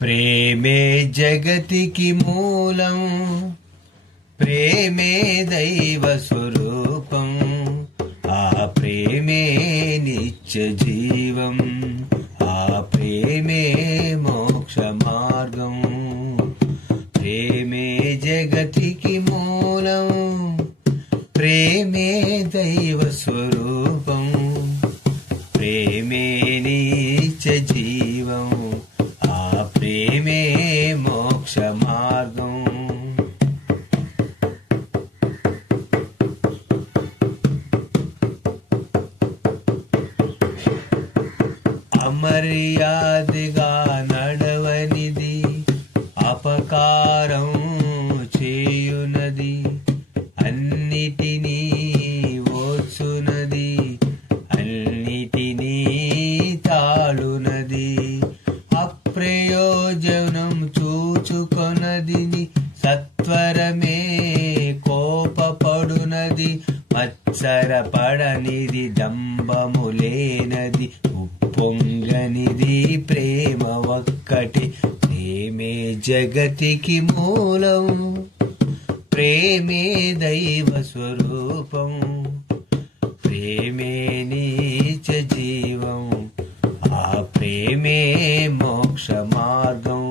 ప్రేమే జగతికి మూలం, ప్రేమే దైవ స్వరూపం, ఆ ప్రేమే నిత్య జీవం, ఆ ప్రేమే మోక్ష మార్గం. ప్రేమే జగతికి మూలం, ప్రేమే దైవ స్వరూపం, ప్రేమే నిత్య జీవం, ఆ ప్రేమే మోక్ష మార్గం. అమర్యాదగా నడవనిది, అపకారం చేయునది, అన్నిటినీ ఓర్చునది, అన్నిటినీ తాళునది, అప్రయోజనం చూచుకొనది, సత్వరమే కోపపడునది, మత్సరపడనిది, దంభము లేనది, ఉప్పొంగనిది, ప్రేమ ఒక్కటి. ప్రేమే జగతికి మూలం, ప్రేమే దైవ స్వరూపం, ప్రేమే నిత్య జీవం, ఆ ప్రేమే మోక్ష మార్గం.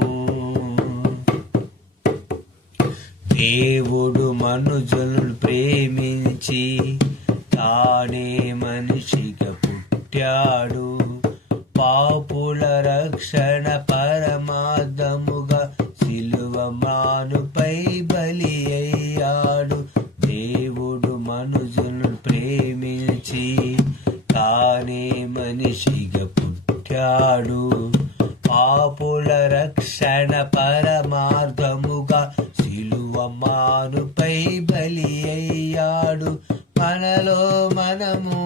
దేవుడు మనుజులను ప్రేమించి తానే మనిషిగా పుట్టాడు, పాపుల రక్షణ పరమార్థముగా సిలువ మానుపై బలి అయ్యాడు. దేవుడు మనుజులను ప్రేమించి తానే మనిషిగా పుట్టాడు, పాపుల రక్షణ పరమార్థముగా సిలువ మానుపై బలి అయ్యాడు. మనలో మనము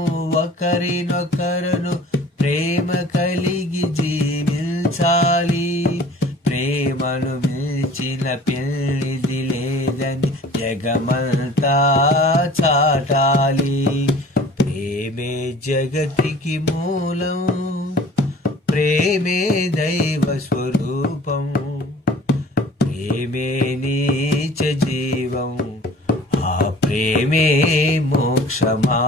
ఒకరినొకరును ప్రేమ కలిగి జీవించాలి, ప్రేమను మించిన పెళ్లిది లేదని జగమంతా చాటాలి. ప్రేమే జగతికి మూలం, ప్రేమే దైవ స్వరూపం, ప్రేమే నిత్య జీవం, ఆ ప్రేమే మోక్షమా.